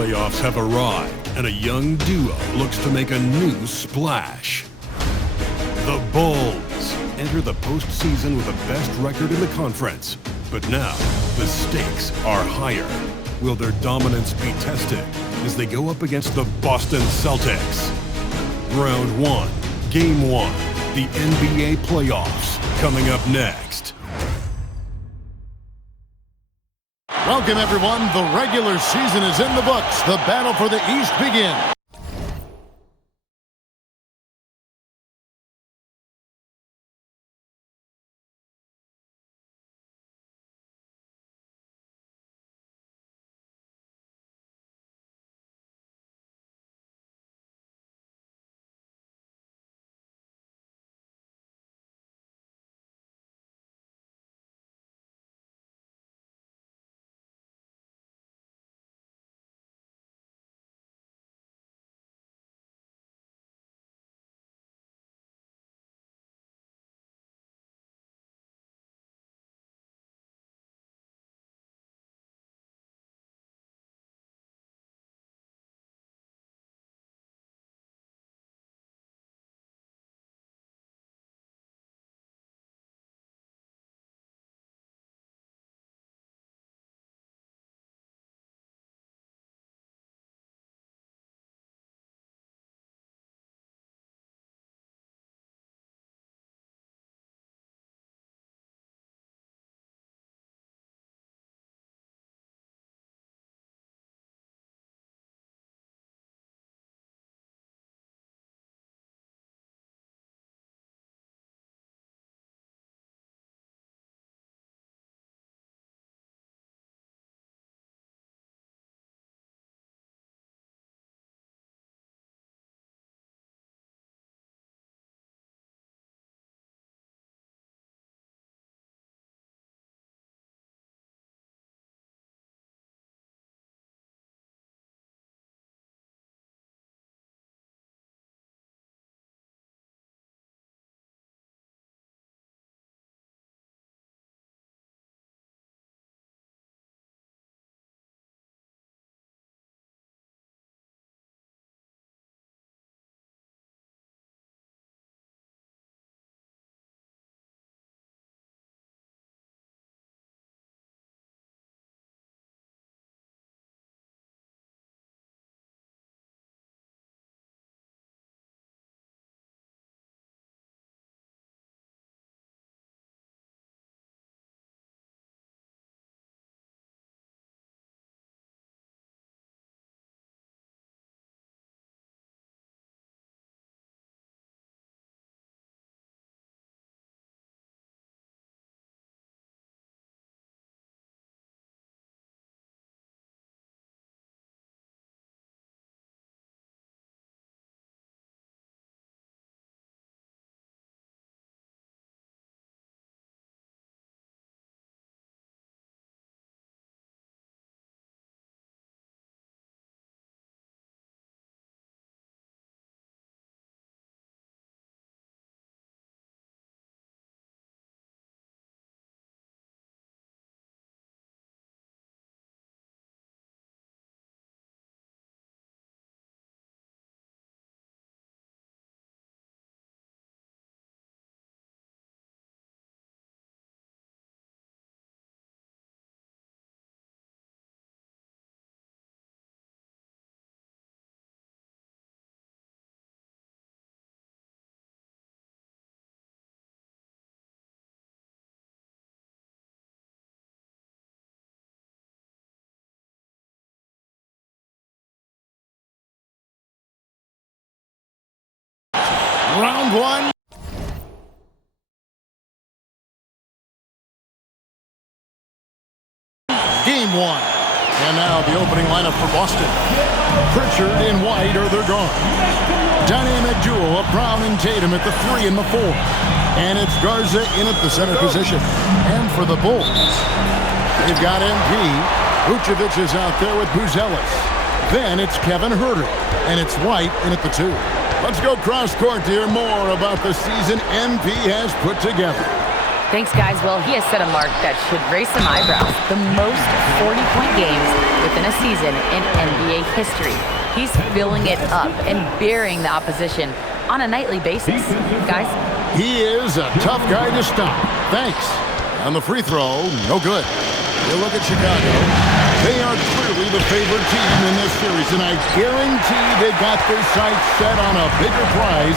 playoffs have arrived, and a young duo looks to make a new splash. The Bulls enter the postseason with the best record in the conference. But now, the stakes are higher. Will their dominance be tested as they go up against the Boston Celtics? Round 1, Game 1, the NBA playoffs, coming up next. Welcome, everyone. The regular season is in the books. The battle for the East begins. Round 1. Game 1. And now the opening lineup for Boston. Pritchard and White are their guards. Dynamic duo of Brown and Tatum at the 3 and the 4. And it's Garza in at the center position. And for the Bulls, they've got MP. Vucevic is out there with Buzelis. Then it's Kevin Huerter. And it's White in at the 2. Let's go cross court to hear more about the season MP has put together. Thanks, guys. Well, he has set a mark that should raise some eyebrows. The most 40-point games within a season in NBA history. He's filling it up and burying the opposition on a nightly basis. Guys? He is a tough guy to stop. Thanks. On the free throw, no good. You look at Chicago. They are clearly the favorite team in this series, and I guarantee they got their sights set on a bigger prize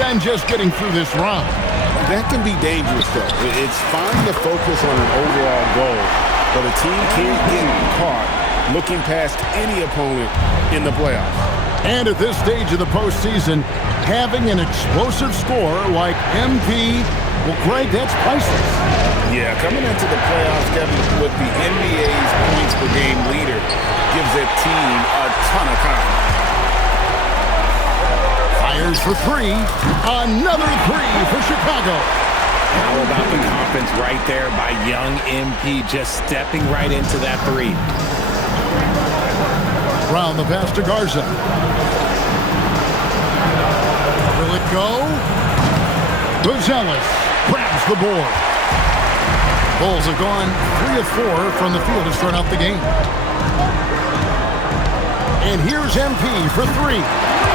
than just getting through this round. That can be dangerous, though. It's fine to focus on an overall goal, but a team can't get caught looking past any opponent in the playoffs. And at this stage of the postseason, having an explosive scorer like MP, well, Greg, that's priceless. Yeah, coming into the playoffs, Kevin, with the NBA's points per game leader gives that team a ton of confidence. Fires for three. Another three for Chicago. How about the confidence right there by young MP just stepping right into that three. Brown the pass to Garza. Will it go? Buzelis grabs the board. Bulls have gone 3 of 4 from the field to start out the game. And here's MP for three.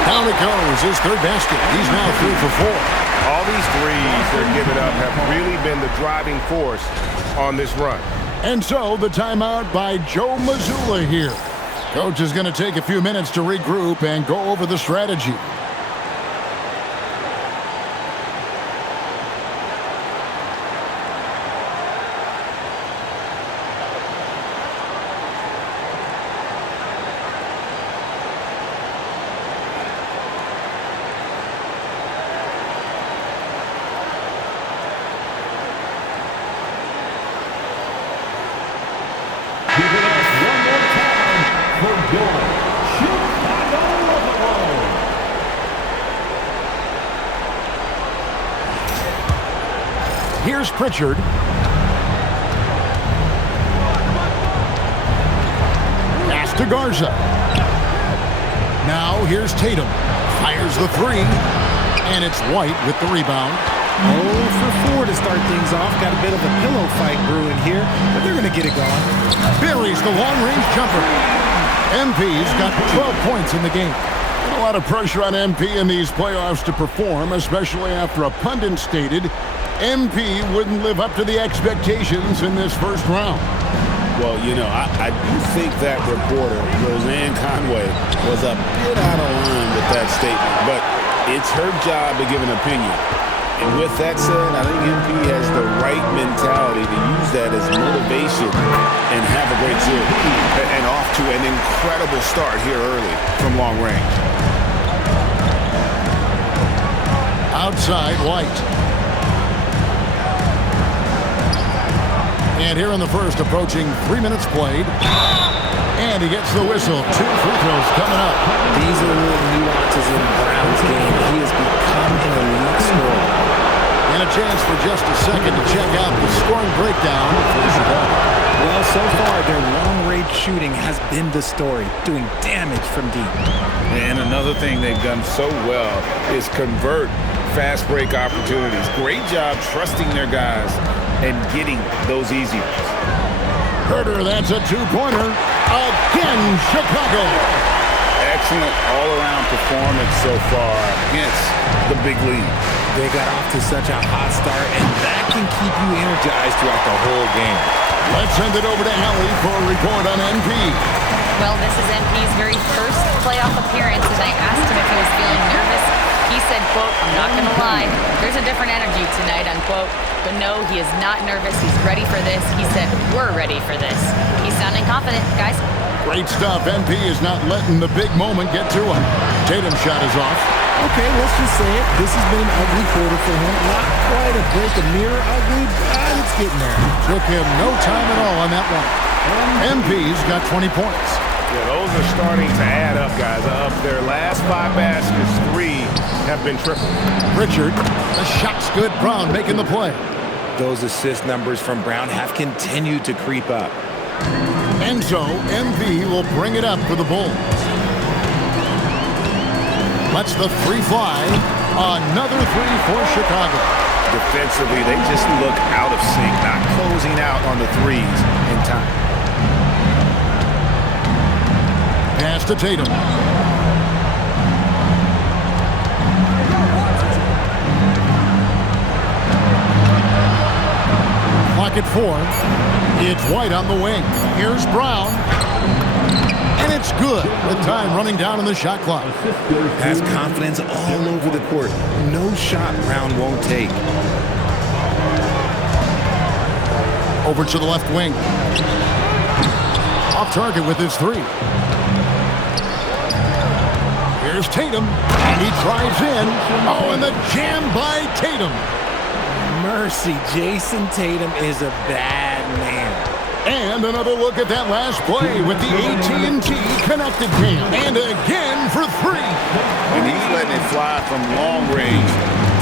Down it goes, his third basket. He's now 3 for 4. All these threes they're giving up have really been the driving force on this run. And so the timeout by Joe Mazzulla here. Coach is going to take a few minutes to regroup and go over the strategy. Here's Pritchard. Pass to Garza. Now here's Tatum. Fires the three. And it's White with the rebound. 0 for 4 to start things off. Got a bit of a pillow fight brewing here, but they're going to get it going. Buries the long-range jumper. MP's got 12 points in the game. A lot of pressure on MP in these playoffs to perform, especially after a pundit stated MP wouldn't live up to the expectations in this first round. Well, you know, I do think that reporter, Roseanne Conway, was a bit out of line with that statement, but it's her job to give an opinion. And with that said, I think MP has the right mentality to use that as motivation and have a great series. And off to an incredible start here early from long range. Outside, White. And here in the first, approaching 3 minutes played. And he gets the whistle. 2 free throws coming up. These are little nuances in Brown's game. He has become an elite scorer. And a chance for just a second to check out the scoring breakdown for Chicago. Well, so far, their long-range shooting has been the story, doing damage from deep. And another thing they've done so well is convert fast break opportunities. Great job trusting their guys and getting those easy ones. Herter, that's a two-pointer. Again, Chicago. Excellent all-around performance so far against the big lead. They got off to such a hot start, and that can keep you energized throughout the whole game. Let's send it over to Allie for a report on MP. Well, this is MP's very first playoff appearance, and I asked him if he was feeling nervous. He said, quote, "I'm not going to lie, there's a different energy tonight," unquote. But no, he is not nervous. He's ready for this. He said, "We're ready for this." He's sounding confident, guys. Great stuff. MP is not letting the big moment get to him. Tatum's shot is off. Okay, let's just say it. This has been an ugly quarter for him. Not quite a break a mirror ugly, but it's getting there. Took him no time at all on that one. MP's got 20 points. Yeah, those are starting to add up, guys. Of their last 5 baskets, 3 have been triple. Richard, the shot's good. Brown making the play. Those assist numbers from Brown have continued to creep up. And so, MP will bring it up for the Bulls. Lets the three fly. Another three for Chicago. defensively, they just look out of sync, not closing out on the threes in time. Pass to Tatum. Clock at 4. It's White on the wing. Here's Brown. And it's good with time running down on the shot clock. Has confidence all over the court. No shot Brown won't take. Over to the left wing. Off target with his 3. Here's Tatum, and he drives in. Oh, and the jam by Tatum. Mercy, Jason Tatum is a bad man. And another look at that last play with the AT&T connected cam. And again for 3. And he's letting it fly from long range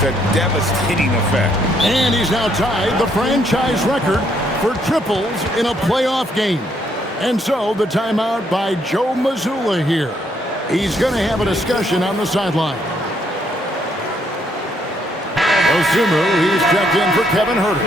to devastating effect. And he's now tied the franchise record for triples in a playoff game. And so the timeout by Joe Mazzulla here. He's going to have a discussion on the sideline. Osumu, he's checked in for Kevin Huerter.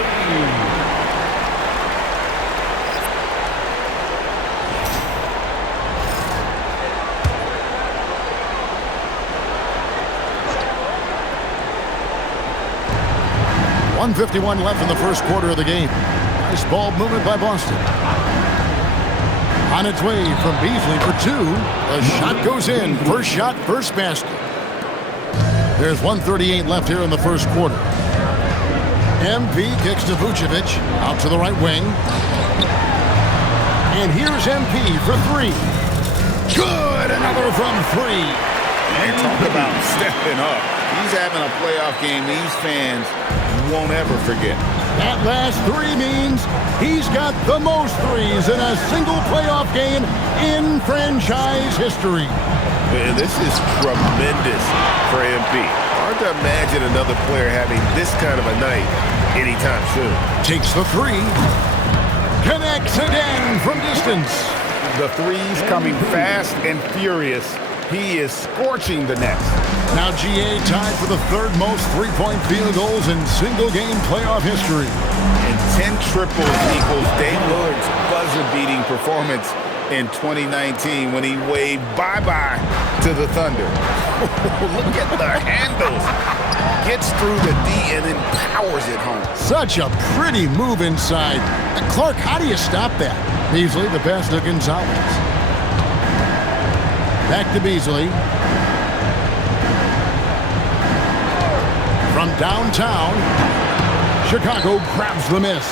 .151 left in the first quarter of the game. Nice ball movement by Boston. On its way from Beasley for 2. The shot goes in. First shot, first basket. There's 1:38 left here in the first quarter. MP kicks to Vucevic. Out to the right wing. And here's MP for 3. Good! Another from 3. And talk about stepping up. He's having a playoff game these fans won't ever forget. That last 3 means he's got the most threes in a single playoff game in franchise history. Man, this is tremendous for MP. Hard to imagine another player having this kind of a night anytime soon. Takes the 3. Connects again from distance. The threes coming fast and furious. He is scorching the nets. Now GA tied for the 3rd most three-point field goals in single-game playoff history. And 10 triples equals Dame Lillard's buzzer-beating performance in 2019 when he waved bye-bye to the Thunder. Look at the handles. Gets through the D and then powers it home. Such a pretty move inside. Clark, how do you stop that? Beasley, the pass to Gonzalez. Back to Beasley. From downtown, Chicago grabs the miss.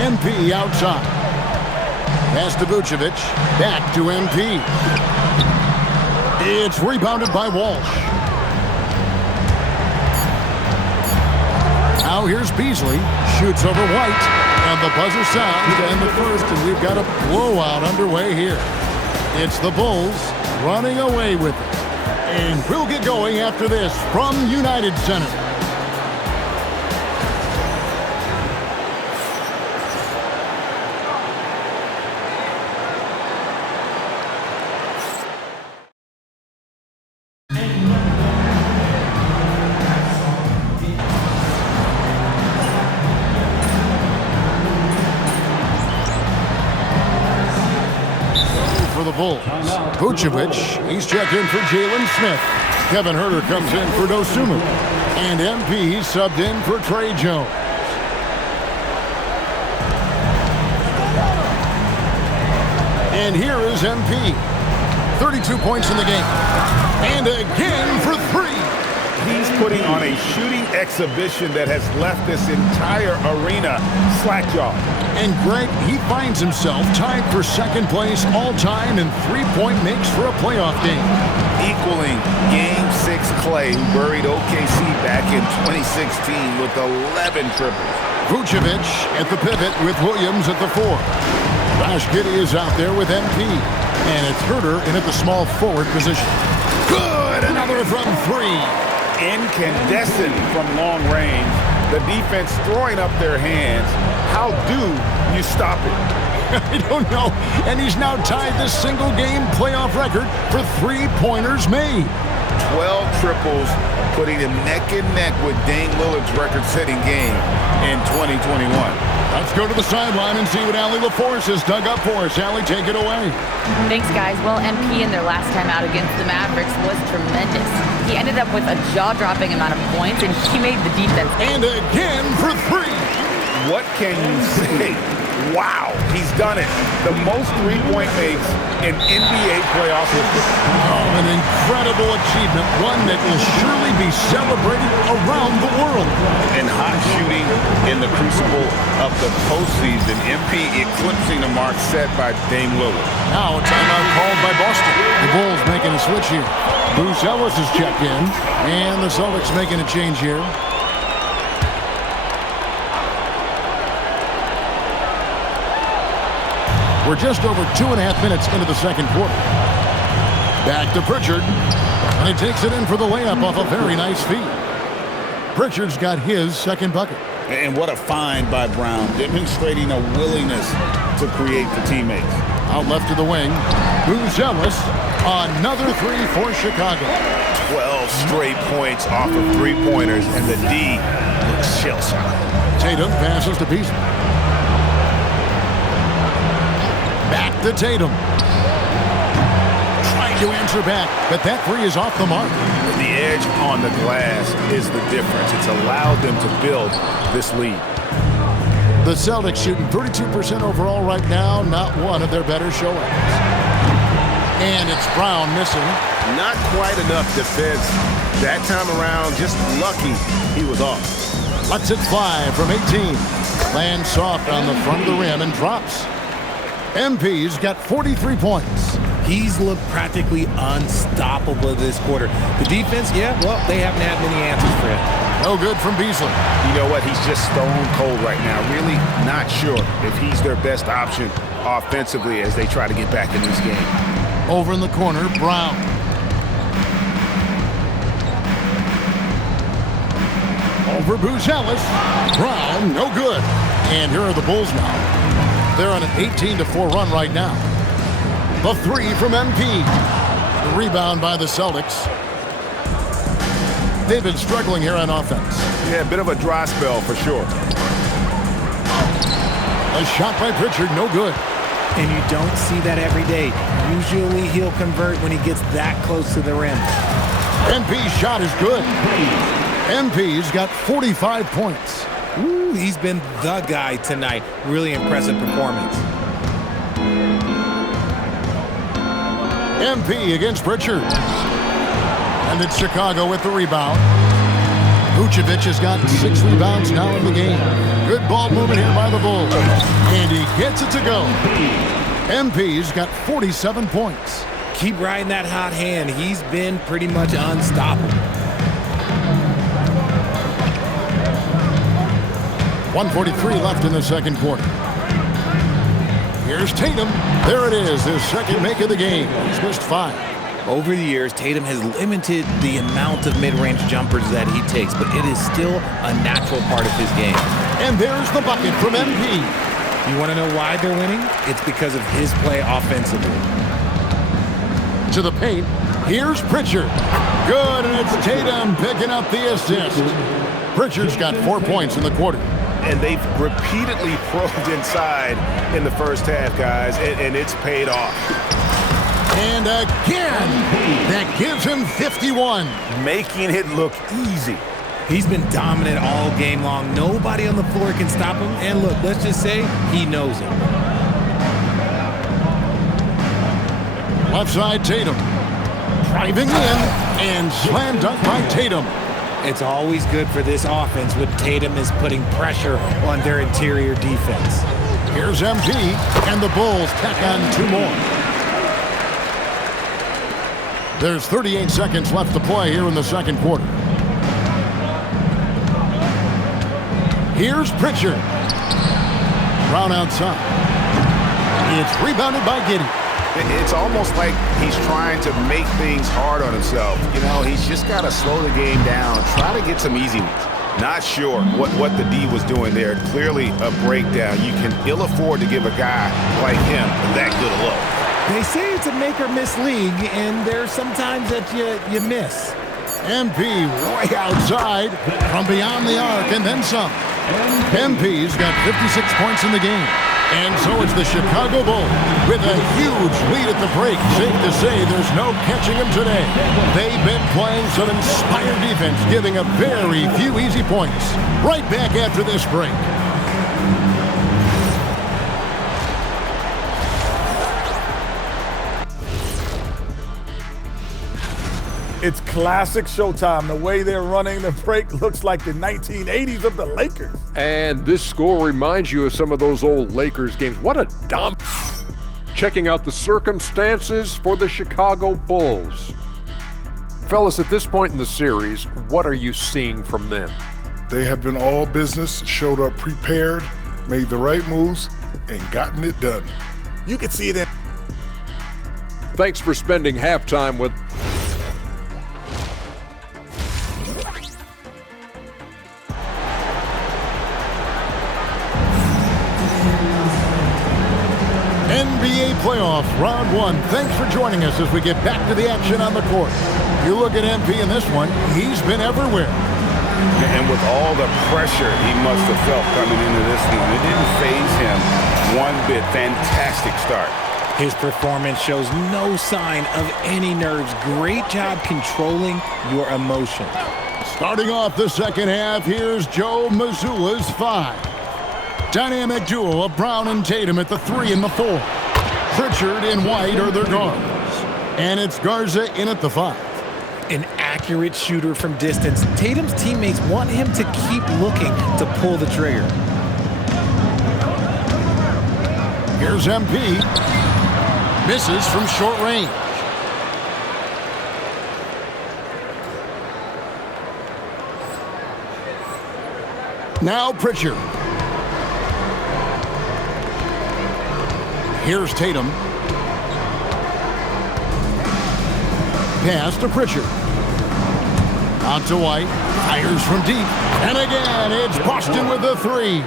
MP outside. Pass to Vucevic. Back to MP. It's rebounded by Walsh. Now here's Beasley. Shoots over White. And the buzzer sounds to end the first, and we've got a blowout underway here. It's the Bulls running away with it. And we'll get going after this from United Center. Vucevic, he's checked in for Jalen Smith. Kevin Huerter comes in for Dosunmu. And MP subbed in for Tre Jones. And here is MP. 32 points in the game. And again for 3. He's putting on a shooting exhibition that has left this entire arena slack-jawed. And Greg, he finds himself tied for 2nd place all-time in three-point makes for a playoff game. Equaling Game 6 Clay, who buried OKC back in 2016 with 11 triples. Vucevic at the pivot with Williams at the 4. Josh Giddey is out there with MP. And it's Huerter in at the small forward position. Good! Another from 3. Incandescent from long range. The defense throwing up their hands. How do you stop it? I don't know. And he's now tied the single-game playoff record for three-pointers made. 12 triples, putting him neck and neck with Dame Lillard's record-setting game in 2021. Let's go to the sideline and see what Allie LaForce has dug up for us. Allie, take it away. Thanks, guys. Well, MP in their last time out against the Mavericks was tremendous. He ended up with a jaw-dropping amount of points, and he made the defense. And again for three. What can you say? Wow, he's done it. The most three-point makes in NBA playoff history. Oh, an incredible achievement, one that will surely be celebrated around the world. And hot shooting in the crucible of the postseason. MP eclipsing the mark set by Dame Lillard. Now a timeout called by Boston. The Bulls making a switch here. Bruce Ellis has checked in, and the Celtics making a change here. We're just over 2.5 minutes into the second quarter. Back to Pritchard, and he takes it in for the layup off a very nice feed. Pritchard's got his second bucket. And what a find by Brown, demonstrating a willingness to create for teammates. Out left to the wing, Bruce Ellis, another three for Chicago. 12 straight points off of three-pointers, and the D looks shell-shocked. Tatum passes to Beasley. Back to Tatum. Trying to answer back, but that three is off the mark. The edge on the glass is the difference. It's allowed them to build this lead. The Celtics shooting 32% overall right now, not one of their better showings. And it's Brown missing. Not quite enough defense that time around. Just lucky he was off. Lets it fly from 18. Lands soft on the front of the rim and drops. MP's got 43 points. He's looked practically unstoppable this quarter. The defense, yeah, well, they haven't had many answers for him. No good from Beasley. You know what? He's just stone cold right now. Really not sure if he's their best option offensively as they try to get back in this game. Over in the corner, Brown. Over Bruce Ellis. Brown, no good. And here are the Bulls now. They're on an 18-4 run right now. The three from MP. The rebound by the Celtics. They've been struggling here on offense. Yeah, a bit of a dry spell for sure. A shot by Pritchard, no good. And you don't see that every day. Usually he'll convert when he gets that close to the rim. MP's shot is good. MP's got 45 points. Ooh, he's been the guy tonight. Really impressive performance. MP against Pritchard. And it's Chicago with the rebound. Vucevic has got 6 rebounds now in the game. Good ball movement here by the Bulls. And he gets it to go. MP's got 47 points. Keep riding that hot hand. He's been pretty much unstoppable. 1:43 left in the second quarter. Here's Tatum. There it is, his second make of the game. He's missed 5. Over the years, Tatum has limited the amount of mid-range jumpers that he takes, but it is still a natural part of his game. And there's the bucket from MP. You want to know why they're winning? It's because of his play offensively. To the paint, here's Pritchard. Good, and it's Tatum picking up the assist. Pritchard's got 4 points in the quarter. And they've repeatedly probed inside in the first half, guys, and it's paid off. And again, that gives him 51. Making it look easy. He's been dominant all game long. Nobody on the floor can stop him. And look, let's just say he knows it. Left side, Tatum. Driving in and slam dunk by Tatum. It's always good for this offense when Tatum is putting pressure on their interior defense. Here's MP, and the Bulls tack on 2 more. There's 38 seconds left to play here in the second quarter. Here's Pritchard. Brown outside. It's rebounded by Giddey. It's almost like he's trying to make things hard on himself. You know, he's just got to slow the game down, try to get some easy ones. Not sure what the D was doing there. Clearly a breakdown. You can ill afford to give a guy like him that good a look. They say it's a make-or-miss league, and there's sometimes that you miss. MP way outside from beyond the arc and then some. MP's got 56 points in the game. And so it's the Chicago Bulls with a huge lead at the break. Safe to say there's no catching them today. They've been playing some inspired defense, giving up very few easy points. Right back after this break. It's classic Showtime. The way they're running the break looks like the 1980s of the Lakers. And this score reminds you of some of those old Lakers games. What a dump. Checking out the circumstances for the Chicago Bulls. Fellas, at this point in the series, what are you seeing from them? They have been all business, showed up prepared, made the right moves, and gotten it done. You can see that. Thanks for spending halftime with NBA playoff round one. Thanks for joining us as we get back to the action on the court. You look at MP in this one, he's been everywhere. And with all the pressure he must have felt coming into this one, it didn't faze him one bit. Fantastic start. His performance shows no sign of any nerves. Great job controlling your emotions. Starting off the second half, here's Joe Mazzulla's 5. Dynamic duo of Brown and Tatum at the 3 and the 4. Pritchard and White are their guards. And it's Garza in at the 5. An accurate shooter from distance. Tatum's teammates want him to keep looking to pull the trigger. Here's MP. Misses from short range. Now Pritchard. Here's Tatum. Pass to Pritchard. Out to White. Fires from deep. And again, it's Boston with the 3.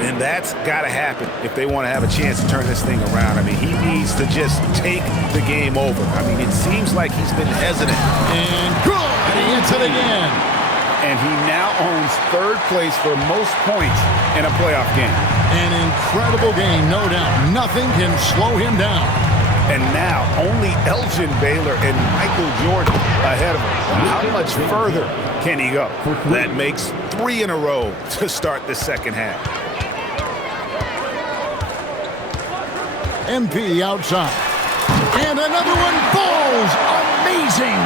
And that's got to happen if they want to have a chance to turn this thing around. I mean, he needs to just take the game over. I mean, it seems like he's been hesitant. And good! He hits it again. And he now owns third place for most points in a playoff game. An incredible game, no doubt. Nothing can slow him down. And now only Elgin Baylor and Michael Jordan ahead of him. How much further can he go? That makes 3 in a row to start the second half. MP outside. And another one falls. Amazing.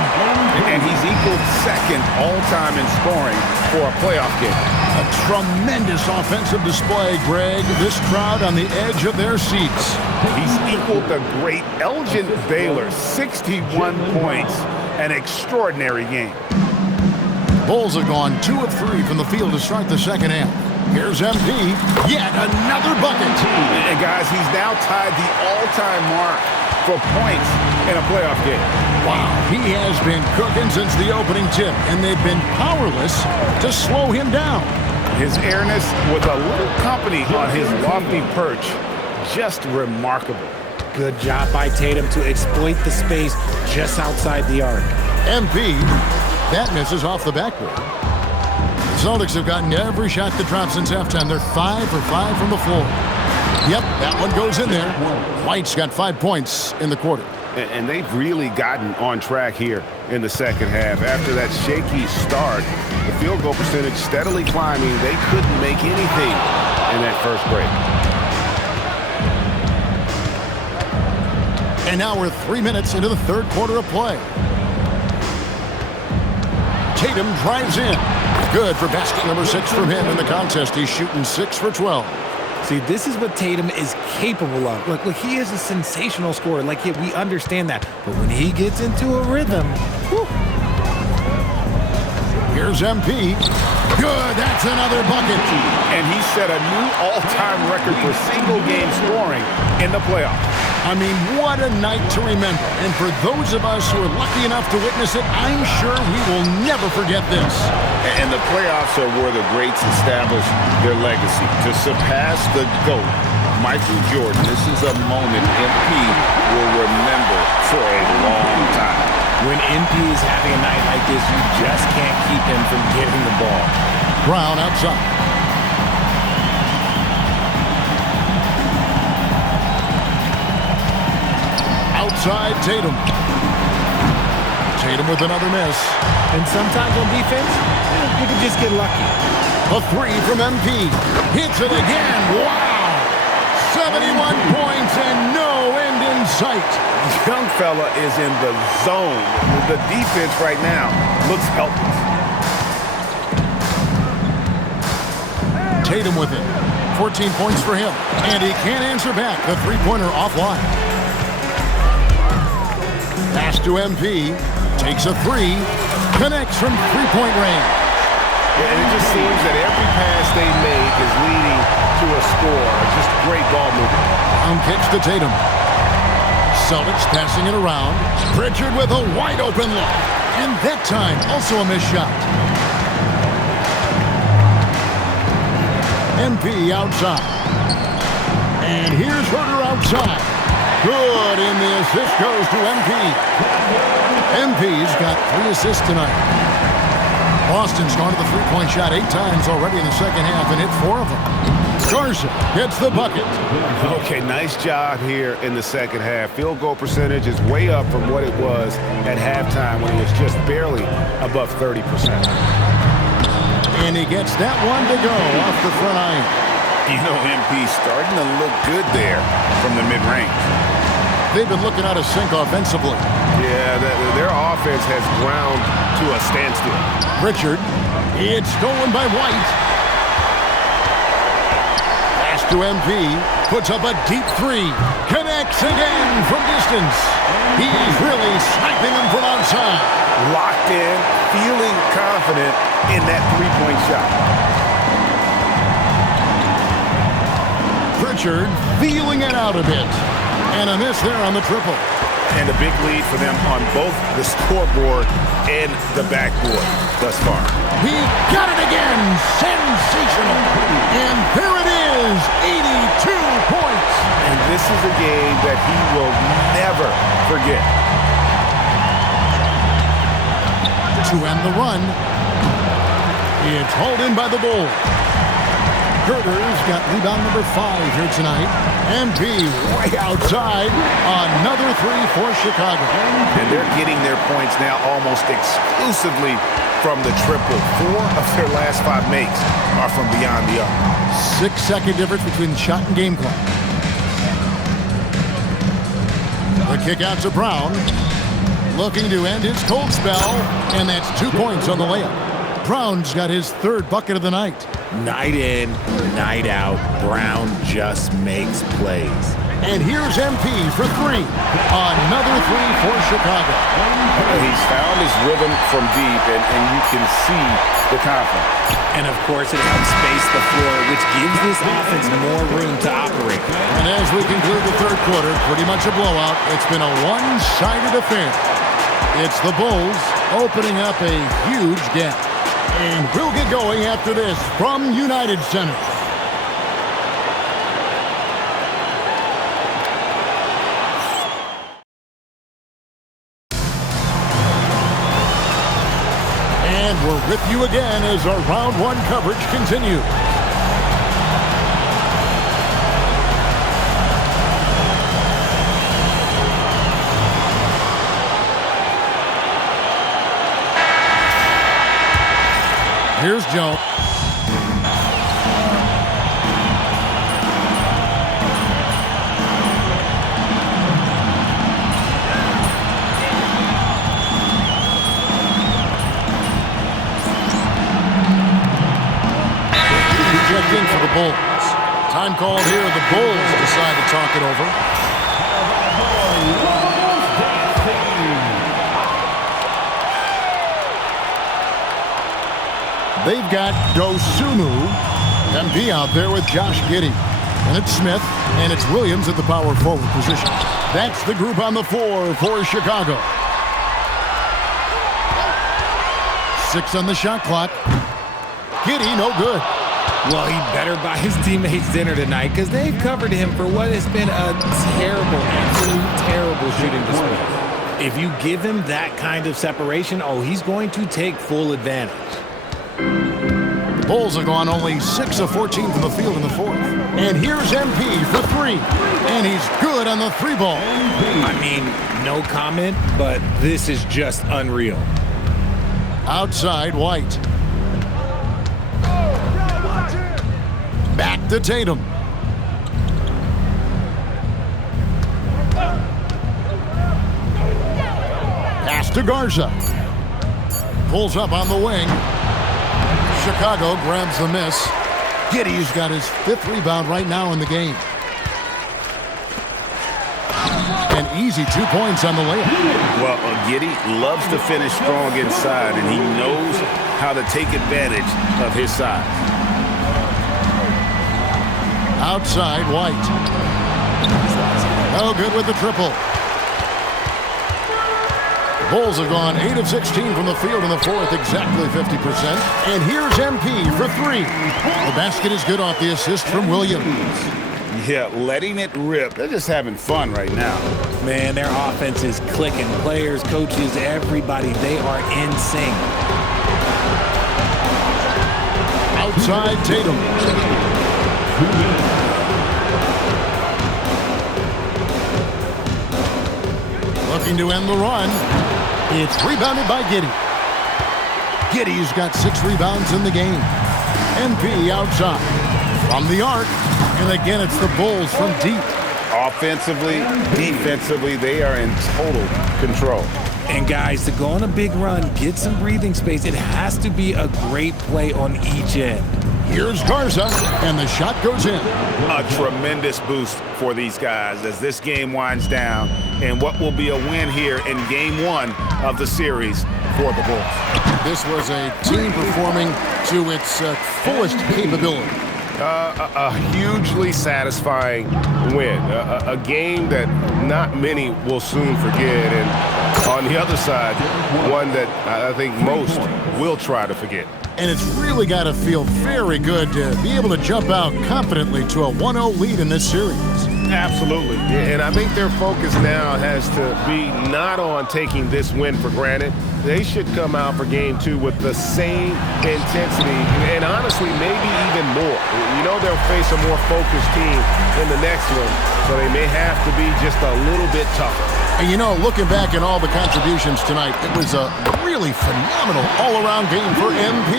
And he's equaled second all-time in scoring for a playoff game. A tremendous offensive display, Greg. This crowd on the edge of their seats. He's equaled the great Elgin Baylor, 61 points. An extraordinary game. Bulls have gone 2 of 3 from the field to start the second half. Here's MP. Yet another bucket. And guys, he's now tied the all-time mark for points in a playoff game. Wow, he has been cooking since the opening tip, and they've been powerless to slow him down. His airness with a little company on his lofty perch, just remarkable. Good job by Tatum to exploit the space just outside the arc. MP, that misses off the backboard. The Celtics have gotten every shot that dropped since halftime. They're 5 for 5 from the floor. Yep, that one goes in there. White's got 5 points in the quarter. And they've really gotten on track here in the second half. After that shaky start, the field goal percentage steadily climbing. They couldn't make anything in that first break. And now we're 3 minutes into the third quarter of play. Tatum drives in. Good for basket number 6 from him in the contest. He's shooting 6 for 12. See, this is what Tatum is capable of. Look, he is a sensational scorer. We understand that. But when he gets into a rhythm, whew. Here's MP. Good, that's another bucket. And he set a new all-time record for single-game scoring in the playoffs. I mean, what a night to remember. And for those of us who are lucky enough to witness it, I'm sure we will never forget this. And the playoffs are where the greats establish their legacy. To surpass the GOAT, Michael Jordan. This is a moment MP will remember for a long time. When MP is having a night like this, you just can't keep him from getting the ball. Brown outside. Outside Tatum. Tatum with another miss. And sometimes on defense, you can just get lucky. A three from MP. Hits it again. Wow! 71 points and no end in sight. Young fella is in the zone. The defense right now looks helpless. Tatum with it. 14 points for him. And he can't answer back. The three-pointer offline. Pass to MP. Takes a three. Connects from three-point range. Yeah, and it just seems that every pass they make is leading to a score. Just great ball movement. Brown kicks to Tatum. Celtics passing it around. Pritchard with a wide-open look. And that time, also a missed shot. MP outside. And here's Herter outside. Good, and the assist goes to MP. MP's got 3 assists tonight. Boston's gone to the three-point shot 8 times already in the second half and hit 4 of them. Garza gets the bucket. Okay, nice job here in the second half. Field goal percentage is way up from what it was at halftime when it was just barely above 30%. And he gets that one to go off the front iron. You know, MP starting to look good there from the mid-range. They've been looking out of sync offensively. Yeah, their offense has ground to a standstill. Pritchard. It's stolen by White. Pass to MP. Puts up a deep three. Connects again from distance. He's really sniping them from outside. Locked in, feeling confident in that three-point shot. Pritchard feeling it out a bit. And a miss there on the triple. And a big lead for them on both the scoreboard and the backboard thus far. He got it again. Sensational. And there it is. 82 points. And this is a game that he will never forget. To end the run. It's hauled in by the Bulls. Herter's got rebound number 5 here tonight. MP way outside. Another three for Chicago. And they're getting their points now almost exclusively from the triple. 4 of their last 5 makes are from beyond the arc. 6-second difference between the shot and game clock. The kick out to Brown. Looking to end his cold spell. And that's 2 points on the layup. Brown's got his 3rd bucket of the night. Night in, night out, Brown just makes plays. And here's MP for 3. Another 3 for Chicago. He's found his rhythm from deep, and you can see the confidence. And, of course, it helps space the floor, which gives this offense more room to operate. And as we conclude the 3rd quarter, pretty much a blowout. It's been a one-sided affair. It's the Bulls opening up a huge gap. And we'll get going after this from United Center. And we're with you again as our round 1 coverage continues. Here's Joe. Ejecting for the Bulls. Time called here. The Bulls decide to talk it over. They've got Dosunmu, MP out there with Josh Giddey. And it's Smith, and it's Williams at the power forward position. That's the group on the floor for Chicago. 6 on the shot clock. Giddey, no good. Well, he better buy his teammates dinner tonight because they've covered him for what has been a terrible, absolute terrible shooting display. If you give him that kind of separation, he's going to take full advantage. Bulls have gone only 6 of 14 from the field in the fourth. And here's MP for three. And he's good on the three ball. I mean, no comment, but this is just unreal. Outside, White. Back to Tatum. Pass to Garza. Pulls up on the wing. Chicago grabs the miss. Giddey's got his 5th rebound right now in the game. An easy 2 points on the layup. Well, Giddey loves to finish strong inside, and he knows how to take advantage of his size. Outside, White. No good with the triple. Bulls have gone 8 of 16 from the field in the fourth, exactly 50%. And here's MP for three. The basket is good off the assist from Williams. Yeah, letting it rip. They're just having fun right now. Man, their offense is clicking. Players, coaches, everybody, they are in sync. Outside, Tatum. Looking to end the run. It's rebounded by Giddey. Giddey's got 6 rebounds in the game. MP outside. From the arc. And again, it's the Bulls from deep. Offensively, defensively, they are in total control. And guys, to go on a big run, get some breathing space, it has to be a great play on each end. Here's Garza, and the shot goes in. A tremendous boost for these guys as this game winds down, and what will be a win here in Game 1 of the series for the Bulls. This was a team performing to its fullest capability. A hugely satisfying win. A game that not many will soon forget, and on the other side, one that I think most will try to forget. And it's really got to feel very good to be able to jump out confidently to a 1-0 lead in this series. Absolutely. And I think their focus now has to be not on taking this win for granted. They should come out for Game 2 with the same intensity and honestly maybe even more. You know they'll face a more focused team in the next one, so they may have to be just a little bit tougher. And you know, looking back at all the contributions tonight, it was a really phenomenal all-around game for MP.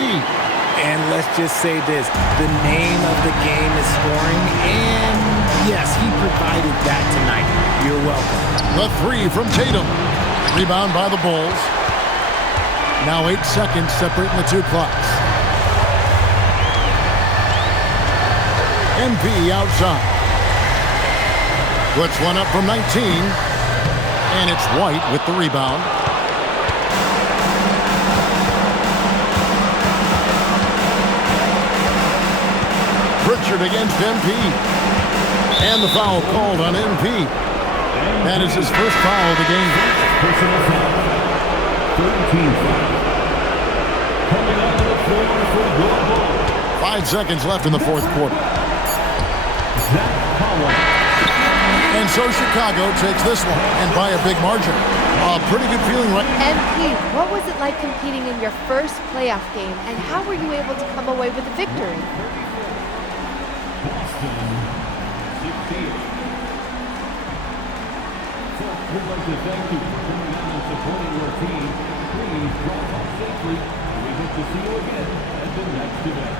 And let's just say this, the name of the game is scoring, and yes, he provided that tonight. You're welcome. The three from Tatum. Rebound by the Bulls. Now 8 seconds separating the two clocks. MP outside. Puts one up from 19. And it's White with the rebound. Pritchard against MP. And the foul called on MP. That is his first foul of the game. Personal foul. 13 foul. Coming onto the floor for your Bulls. 5 seconds left in the fourth quarter. Zach Collins. And so Chicago takes this one, and by a big margin. A pretty good feeling, right? MP, what was it like competing in your first playoff game, and how were you able to come away with a victory? We'd like to thank you for coming out and supporting your team. Please drive off safely, and we hope to see you again at the next event.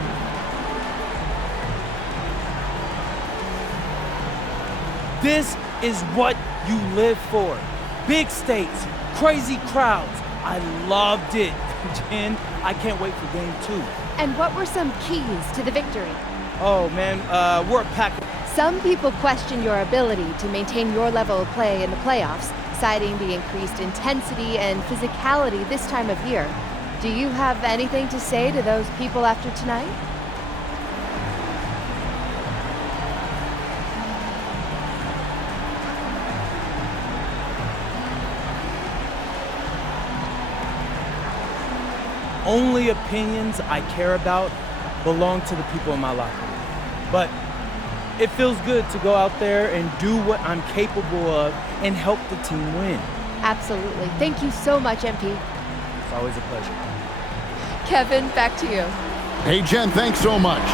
This is what you live for. Big stakes, crazy crowds. I loved it. Jen, I can't wait for Game 2. And what were some keys to the victory? Oh, man, we're packed. Some people question your ability to maintain your level of play in the playoffs, citing the increased intensity and physicality this time of year. Do you have anything to say to those people after tonight? Only opinions I care about belong to the people in my locker room. But it feels good to go out there and do what I'm capable of and help the team win. Absolutely. Thank you so much, MP. It's always a pleasure. Kevin, back to you. Hey, Jen, thanks so much.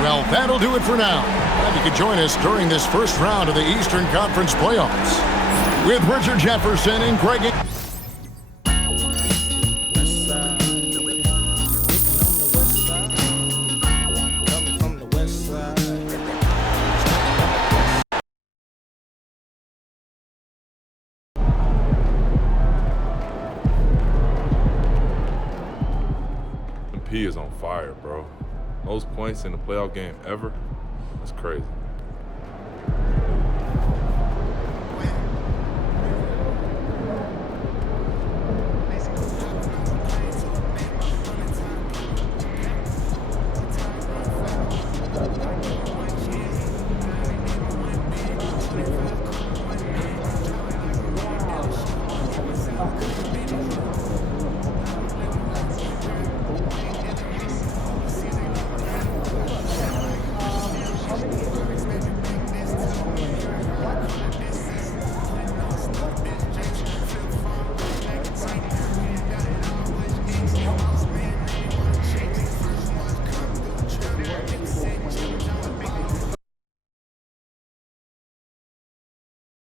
Well, that'll do it for now. And you can join us during this first round of the Eastern Conference playoffs with Richard Jefferson and Greg. MP is on fire, bro. Most points in the playoff game ever. That's crazy.